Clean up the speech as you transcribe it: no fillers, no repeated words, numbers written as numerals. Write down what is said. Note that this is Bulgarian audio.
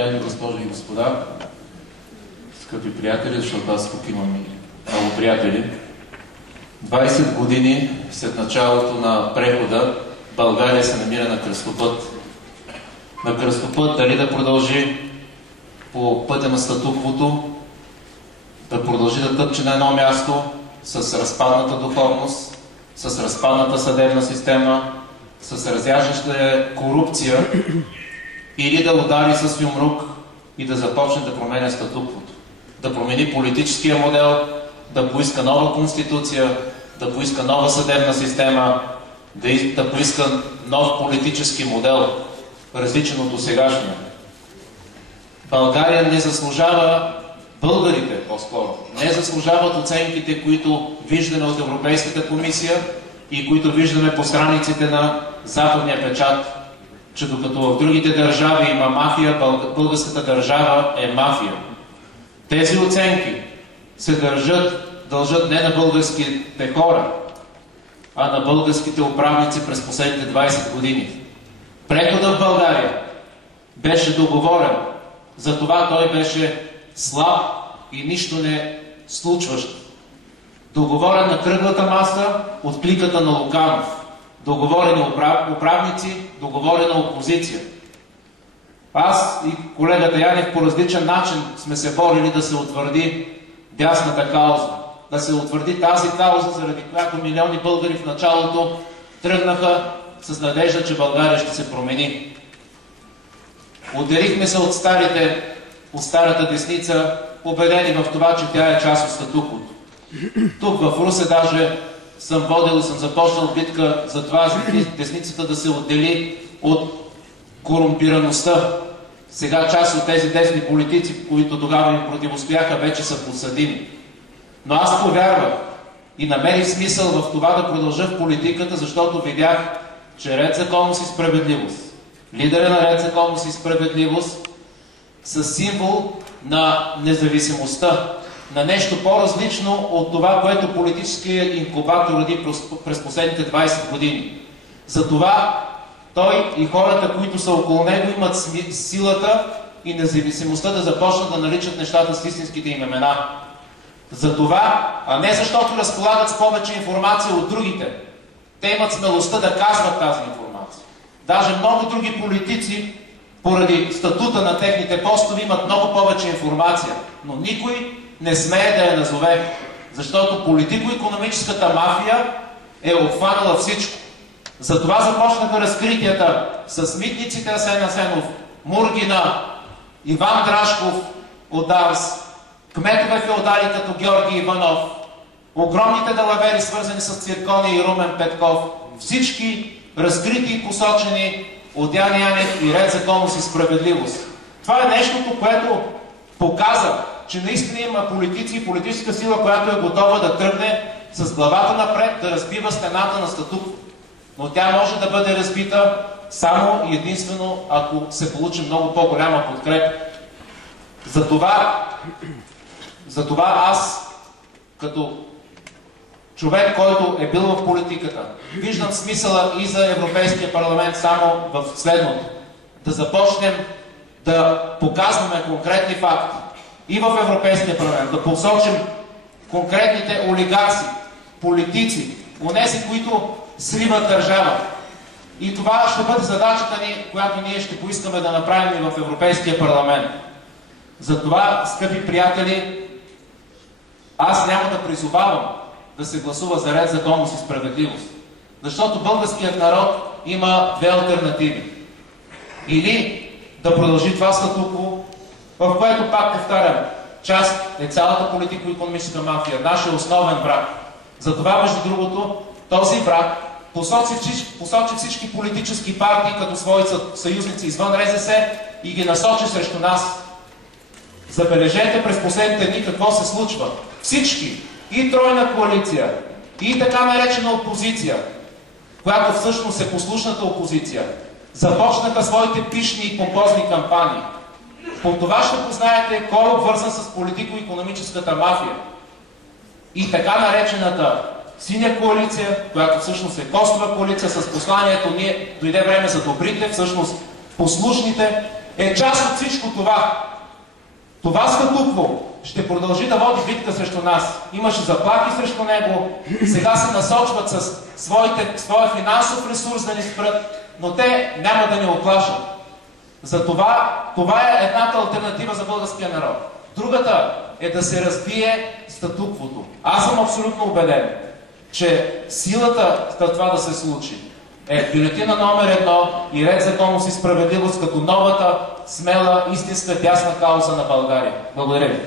Уважаеми госпожи и господа, скъпи приятели, защото аз тук имам и много приятели, 20 години след началото на прехода България се намира на кръстопът. На кръстопът дали да продължи по пътя на статуквото, да продължи да тъпче на едно място с разпадната духовност, с разпадната съдебна система, с разяждаща корупция, или да удари с юмрук и да започне да променя статуквото. Да промени политическия модел, да поиска нова конституция, да поиска нова съдебна система, да поиска нов политически модел, различен от досегашния. България не заслужава, българите по-скоро, не заслужават оценките, които виждаме от Европейската комисия и които виждаме по страниците на западния печат, че докато в другите държави има мафия, българската държава е мафия. Тези оценки се дължат не на българските хора, а на българските управници през последните 20 години. Преходът в България беше договорен, затова той беше слаб и нищо не случващ. Договорен на кръглата маса от кликата на Луканов. Договорени управници, договорена опозиция. Аз и колегата Янев по различен начин сме се борили да се утвърди дясната кауза. Да се утвърди тази кауза, заради която милиони българи в началото тръгнаха с надежда, че България ще се промени. Отделихме се от старата десница, убедени в това, че тя е част от статуквото. Тук в Русе даже съм водил и съм започнал битка за това десницата да се отдели от корумпираността. Сега част от тези десни политици, които тогава им противостояха, вече са подсъдими. Но аз повярвах и намерих смисъл в това да продължа в политиката, защото видях, че Ред, законност и справедливост, лидера на Ред, законност и справедливост, са символ на независимостта, на нещо по-различно от това, което политическият инкубатор роди през последните 20 години. Затова той и хората, които са около него, имат силата и независимостта да започнат да наричат нещата с истинските им имена. Затова, а не защото разполагат с повече информация от другите, те имат смелостта да казват тази информация. Даже много други политици, поради статута на техните постове, имат много повече информация, но никой не смее да я назове, защото политико-икономическата мафия е обхванала всичко. Затова започнаха разкритията с митниците Асен Асенов, Мургина, Иван Драшков от ДАРС, кметове феодали като Георги Иванов, огромните далавери, свързани с Циркони и Румен Петков, всички разкрити и посочени от Ян Янев и Ред, законност и справедливост. Това е нещото, което показа, че наистина има политици и политическа сила, която е готова да тръгне с главата напред, да разбива стената на статуквото. Но тя може да бъде разбита само и единствено, ако се получи много по-голяма подкрепа. Затова аз, като човек, който е бил в политиката, виждам смисъла и за Европейския парламент само в следното. Да започнем да показваме конкретни факти и в Европейския парламент, да посочим конкретните олигарси, политици, онези, които сриват държава. И това ще бъде задачата ни, която ние ще поискаме да направим и в Европейския парламент. Затова, скъпи приятели, аз няма да призовавам да се гласува за Ред, законност и справедливост. Защото българският народ има две алтернативи. Или да продължи това статукво, в което, пак повтарям, част е цялата политико-икономическа мафия, нашия основен враг. Затова, между другото, този враг посочи всички политически партии като свои съюзници извън РЗС и ги насочи срещу нас. Забележете през последните дни какво се случва. Всички, и тройна коалиция, и така наречена опозиция, която всъщност е послушната опозиция, започнаха своите пишни и помпозни кампании. По това ще познаете кой е обвързан с политико-икономическата мафия. И така наречената синя коалиция, която всъщност е Костова коалиция с посланието ние дойде време за добрите, всъщност послушните, е част от всичко това. Това статукво ще продължи да води битка срещу нас. Имаше заплахи срещу него, сега се насочват със своя финансов ресурс да ни спрат, но те няма да ни оплашат. Затова това е едната алтернатива за българския народ. Другата е да се разбие статуквото. Аз съм абсолютно убеден, че силата за това да се случи е бюлетина номер 1 и Ред, законност и справедливост като новата, смела, истинска, дясна кауза на България. Благодаря ви.